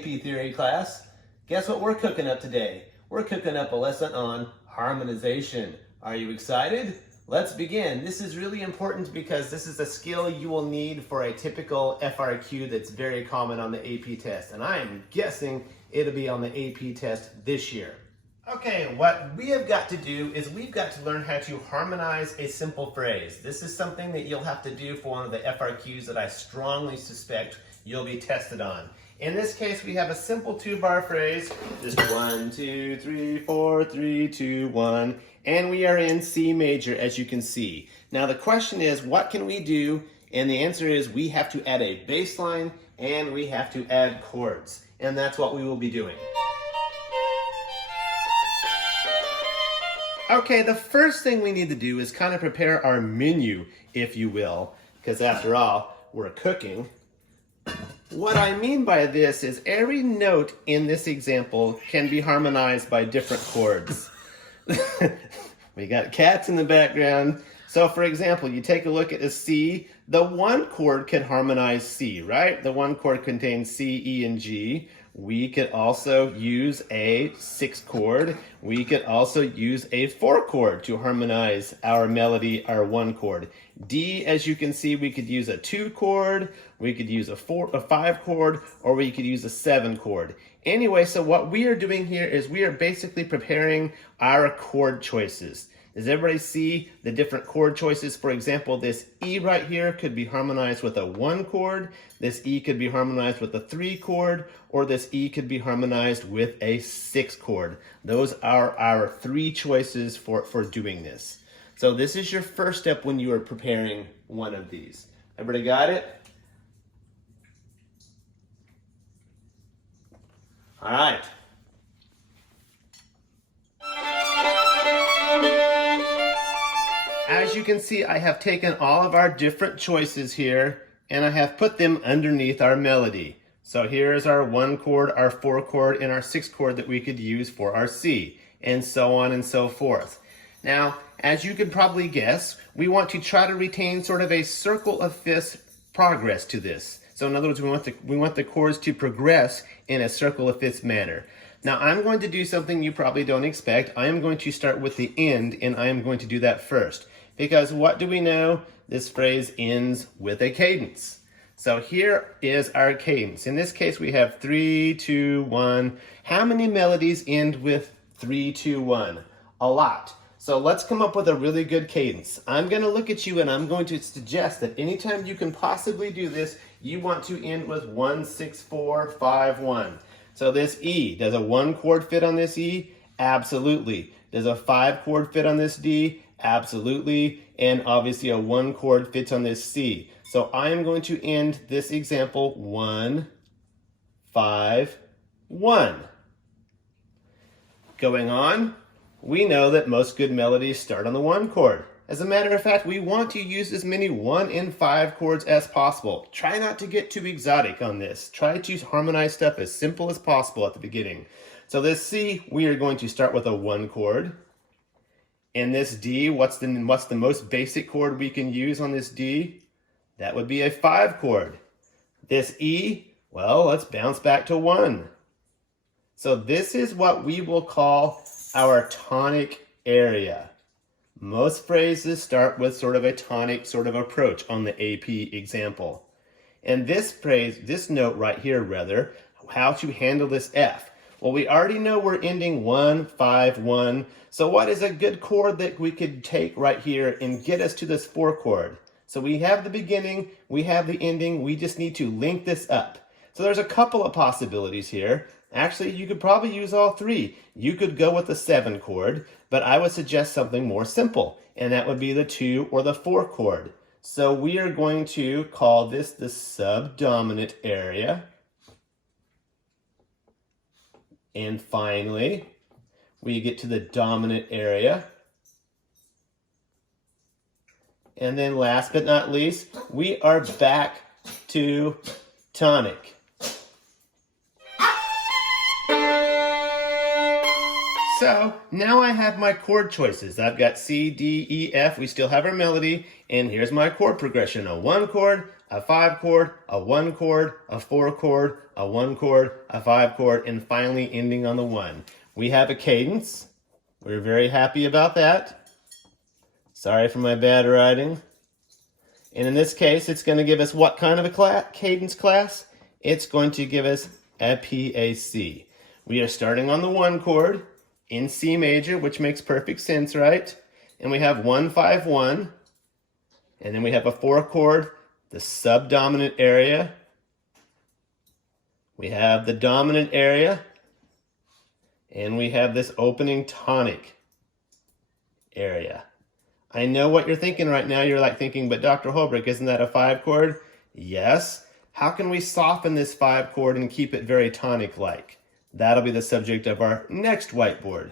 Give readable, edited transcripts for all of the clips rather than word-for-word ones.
AP Theory class. Guess what we're cooking up today? We're cooking up a lesson on harmonization. Are you excited? Let's begin. This is really important because this is a skill you will need for a typical FRQ that's very common on the AP test. And I am guessing it'll be on the AP test this year. Okay, what we have got to do is we've got to learn how to harmonize a simple phrase. This is something that you'll have to do for one of the FRQs that I strongly suspect you'll be tested on. In this case, we have a simple two-bar phrase, just 1, 2, 3, 4, 3, 2, 1, and we are in C major, as you can see. Now the question is, what can we do? And the answer is we have to add a bass line and we have to add chords, and that's what we will be doing. Okay, the first thing we need to do is kind of prepare our menu, if you will, because after all, we're cooking. What I mean by this is every note in this example can be harmonized by different chords. We got cats in the background. So for example, you take a look at a C, the one chord can harmonize C, right? The one chord contains C, E, and G. We could also use a 6 chord. We could also use a 4 chord to harmonize our melody, our 1 chord. D, as you can see, we could use a 2 chord, we could use a 5 chord, or we could use a 7 chord. Anyway, so what we are doing here is we are basically preparing our chord choices. Does everybody see the different chord choices? For example, this E right here could be harmonized with a 1 chord, this E could be harmonized with a 3 chord, or this E could be harmonized with a 6 chord. Those are our 3 choices for doing this. So this is your first step when you are preparing one of these. Everybody got it? All right. As you can see, I have taken all of our different choices here and I have put them underneath our melody. So here is our 1 chord, our 4 chord, and our 6 chord that we could use for our C, and so on and so forth. Now, as you could probably guess, we want to try to retain sort of a circle of fifths progress to this. So in other words, we want the chords to progress in a circle of fifths manner. Now I'm going to do something you probably don't expect. I am going to start with the end, and I am going to do that first. Because what do we know? This phrase ends with a cadence. So here is our cadence. In this case, we have 3, 2, 1. How many melodies end with 3, 2, 1? A lot. So let's come up with a really good cadence. I'm going to look at you and I'm going to suggest that anytime you can possibly do this, you want to end with 1, 6, 4, 5, 1. So this E, does a 1 chord fit on this E? Absolutely. Does a 5 chord fit on this D? Absolutely. And obviously a 1 chord fits on this C. So I am going to end this example 1, 5, 1. Going on, we know that most good melodies start on the 1 chord. As a matter of fact, we want to use as many 1 and 5 chords as possible. Try not to get too exotic on this. Try to harmonize stuff as simple as possible at the beginning. So this C, we are going to start with a 1 chord. And this D, what's the most basic chord we can use on this D? That would be a 5 chord. This E, well, let's bounce back to 1. So this is what we will call our tonic area. Most phrases start with sort of a tonic sort of approach on the AP example. And this phrase, this note right here rather, how to handle this F. Well, we already know we're ending 1, 5, 1. So what is a good chord that we could take right here and get us to this 4 chord? So we have the beginning, we have the ending, we just need to link this up. So there's a couple of possibilities here. Actually, you could probably use all 3. You could go with the 7 chord, but I would suggest something more simple, and that would be the 2 or the 4 chord. So we are going to call this the subdominant area. And finally, we get to the dominant area. And then last but not least, we are back to tonic. So now I have my chord choices. I've got C, D, E, F. We still have our melody. And here's my chord progression. A 1 chord, a 5 chord, a 1 chord, a 4 chord, a 1 chord, a 5 chord, and finally ending on the 1. We have a cadence. We're very happy about that. Sorry for my bad writing. And in this case, it's going to give us what kind of a cadence class? It's going to give us a PAC. We are starting on the 1 chord in C major, which makes perfect sense, right? And we have 1, 5, 1. And then we have a 4 chord, the subdominant area. We have the dominant area. And we have this opening tonic area. I know what you're thinking right now. You're like thinking, but Dr. Holbrook, isn't that a 5 chord? Yes. How can we soften this 5 chord and keep it very tonic-like? That'll be the subject of our next whiteboard.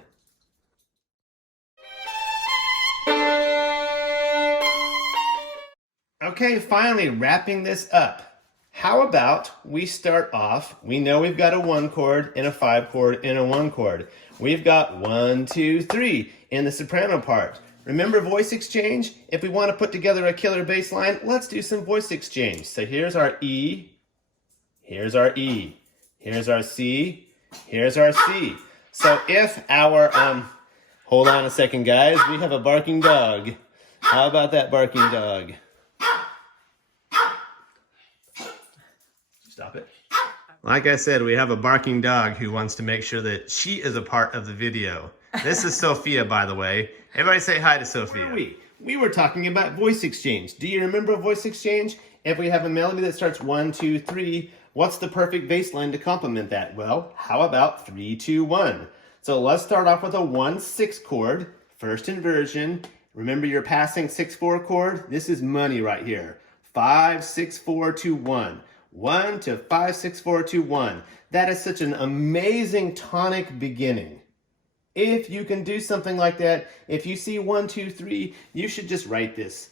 Okay, finally wrapping this up. How about we start off, we know we've got a 1 chord and a 5 chord and a 1 chord. We've got 1, 2, 3 in the soprano part. Remember voice exchange? If we want to put together a killer bass line, let's do some voice exchange. So here's our E, here's our E, here's our C, here's our C. So if our, hold on a second guys, we have a barking dog. How about that barking dog? Stop it. Like I said, we have a barking dog who wants to make sure that she is a part of the video. This is Sophia, by the way. Everybody say hi to Sophia. Where are we? We were talking about voice exchange. Do you remember voice exchange? If we have a melody that starts 1, 2, 3, what's the perfect bass line to complement that? Well, how about 3, 2, 1? So let's start off with a 1, 6 chord, first inversion. Remember your passing 6, 4 chord? This is money right here. 5, 6, 4, 2, 1. 1 to 5, 6, 4, 2, 1. That is such an amazing tonic beginning. If you can do something like that, if you see 1, 2, 3, you should just write this.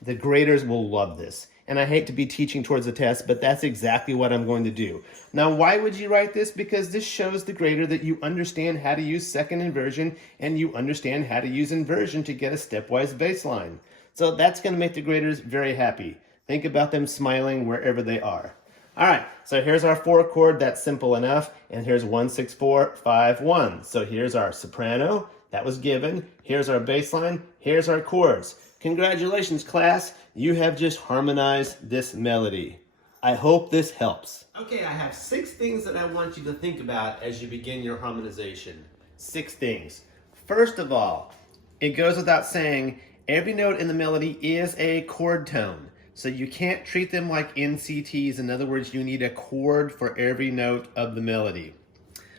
The graders will love this. And I hate to be teaching towards a test, but that's exactly what I'm going to do. Now, why would you write this? Because this shows the grader that you understand how to use second inversion and you understand how to use inversion to get a stepwise bass line. So that's going to make the graders very happy. Think about them smiling wherever they are. All right, so here's our 4 chord. That's simple enough. And here's 1, 6, 4, 5, 1. So here's our soprano. That was given. Here's our bass line. Here's our chords. Congratulations, class. You have just harmonized this melody. I hope this helps. Okay, I have 6 things that I want you to think about as you begin your harmonization. 6 things. First of all, it goes without saying, every note in the melody is a chord tone. So you can't treat them like NCTs. In other words, you need a chord for every note of the melody.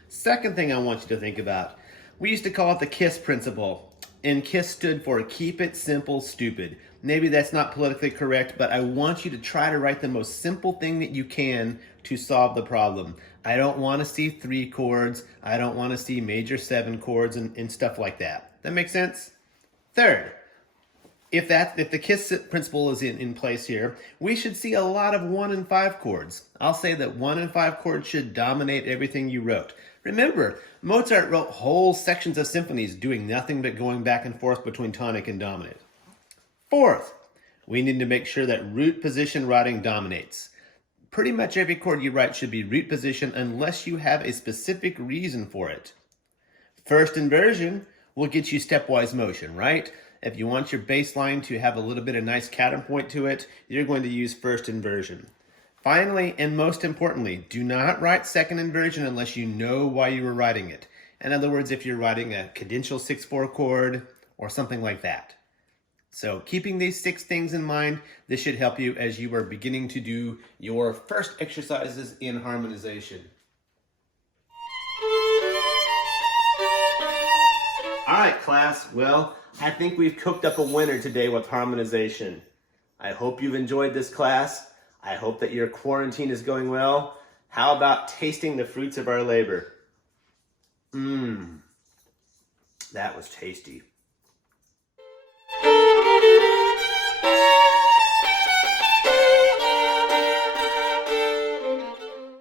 Second thing I want you to think about, we used to call it the KISS principle. And KISS stood for keep it simple, stupid. Maybe that's not politically correct, but I want you to try to write the most simple thing that you can to solve the problem. I don't want to see 3 chords. I don't want to see major 7 chords and stuff like that. That makes sense? Third, if the KISS principle is in place here, we should see a lot of 1 and 5 chords. I'll say that 1 and 5 chords should dominate everything you wrote. Remember, Mozart wrote whole sections of symphonies doing nothing but going back and forth between tonic and dominant. Fourth, we need to make sure that root position writing dominates. Pretty much every chord you write should be root position unless you have a specific reason for it. First inversion will get you stepwise motion, right? If you want your bass line to have a little bit of nice counterpoint to it, you're going to use first inversion. Finally, and most importantly, do not write second inversion unless you know why you were writing it. In other words, if you're writing a cadential 6/4 chord or something like that. So keeping these 6 things in mind, this should help you as you are beginning to do your first exercises in harmonization. All right, class. Well, I think we've cooked up a winner today with harmonization. I hope you've enjoyed this class. I hope that your quarantine is going well. How about tasting the fruits of our labor? That was tasty.